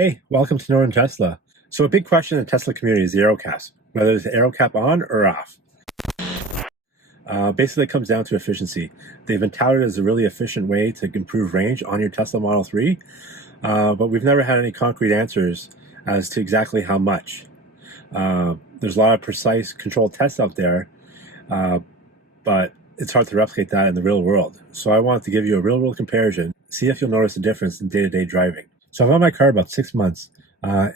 Hey, welcome to Northern Tesla. So a big question in the Tesla community is the Aero caps, whether it's the Aero cap on or off. Basically, it comes down to efficiency. They've been touted as a really efficient way to improve range on your Tesla Model 3, but we've never had any concrete answers as to exactly how much. There's a lot of precise controlled tests out there, but it's hard to replicate that in the real world. So I wanted to give you a real-world comparison, see if you'll notice a difference in day-to-day driving. So I've had my car about 6 months.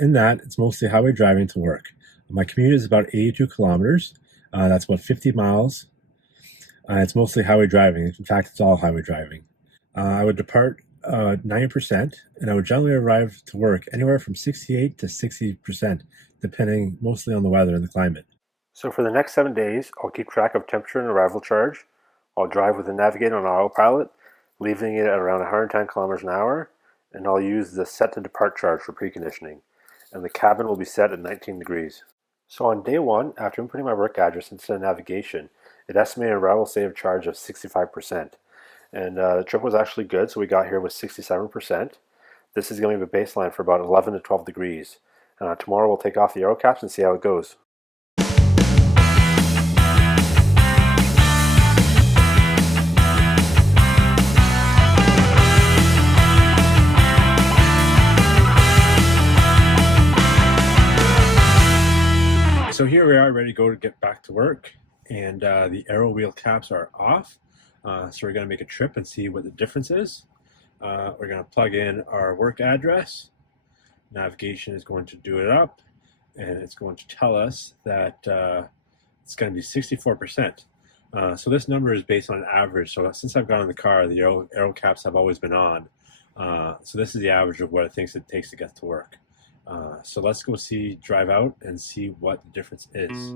In that, it's mostly highway driving to work. My commute is about 82 kilometers. That's about 50 miles. It's mostly highway driving. In fact, it's all highway driving. I would depart 90%, and I would generally arrive to work anywhere from 68 to 60%, depending mostly on the weather and the climate. So for the next 7 days, I'll keep track of temperature and arrival charge. I'll drive with the navigator on autopilot, leaving it at around 110 kilometers an hour, and I'll use the set to depart charge for preconditioning, and the cabin will be set at 19 degrees. So on day 1, after inputting my work address into the navigation, it estimated arrival state of charge of 65%. And the trip was actually good, so we got here with 67%. This is going to be a baseline for about 11 to 12 degrees. Tomorrow we'll take off the Aero caps and see how it goes. So here we are, ready to get back to work, and the Aero wheel caps are off. So we're going to make a trip and see what the difference is. We're going to plug in our work address. Navigation is going to do it up, and it's going to tell us that it's going to be 64%. So this number is based on average. So since I've got in the car, the Aero caps have always been on. So this is the average of what it thinks it takes to get to work. So let's go drive out and see what the difference is.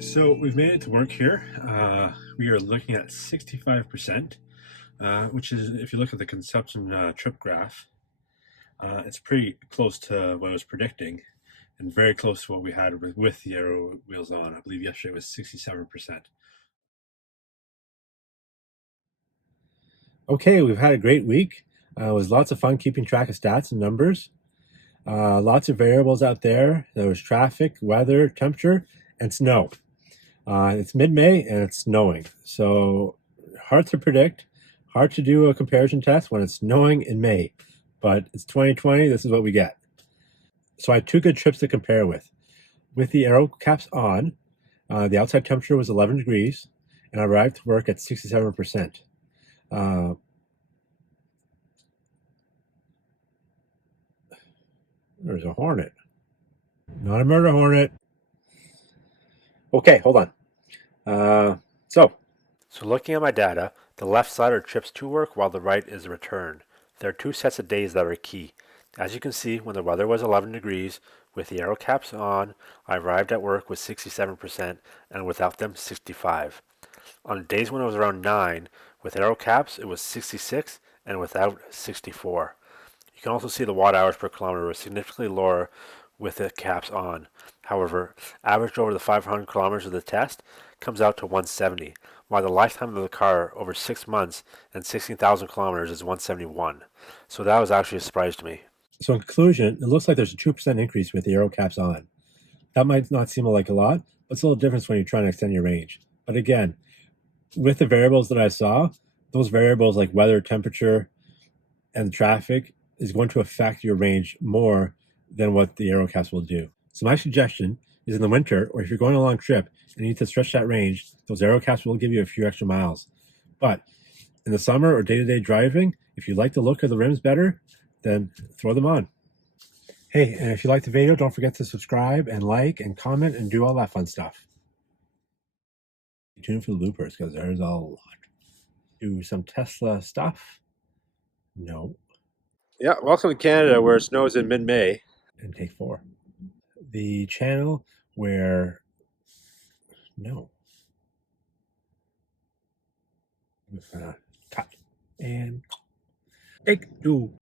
So we've made it to work here. We are looking at 65%, which is, if you look at the consumption trip graph, it's pretty close to what I was predicting, and very close to what we had with the Aero wheels on. I believe yesterday was 67%. Okay, we've had a great week. It was lots of fun keeping track of stats and numbers. Lots of variables out there. There was traffic, weather, temperature, and snow. It's mid-May and it's snowing, so hard to predict, hard to do a comparison test when it's snowing in May, but it's 2020, this is what we get. So I had 2 good trips to compare with. With the Aero caps on, the outside temperature was 11 degrees, and I arrived to work at 67%. There's a hornet. Not a murder hornet. Okay, hold on. So looking at my data, the left side are trips to work while the right is a return. There are 2 sets of days that are key. As you can see, when the weather was 11 degrees, with the Aero caps on, I arrived at work with 67%, and without them, 65%. On days when it was around 9, with Aero caps, it was 66%, and without, 64%. You can also see the watt hours per kilometer was significantly lower with the caps on. However, averaged over the 500 kilometers of the test comes out to 170, while the lifetime of the car over 6 months and 16,000 kilometers is 171. So that was actually a surprise to me. So in conclusion, it looks like there's a 2% increase with the Aero caps on. That might not seem like a lot, but it's a little difference when you're trying to extend your range. But again, with the variables that I saw, those variables like weather, temperature, and traffic is going to affect your range more than what the Aero caps will do. So my suggestion is in the winter, or if you're going on a long trip and you need to stretch that range, those Aero caps will give you a few extra miles. But in the summer or day-to-day driving, if you like the look of the rims better, then throw them on. Hey, and if you like the video, don't forget to subscribe and like and comment and do all that fun stuff. Stay tuned for the bloopers because there's a lot. Do some Tesla stuff? No. Yeah, welcome to Canada where it snows in mid-May. And take 4. The channel where... No. Cut. And take 2.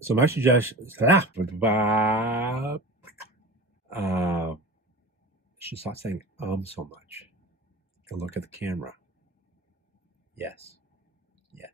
So my suggestion... should stop saying so much. And look at the camera. Yes. Yes.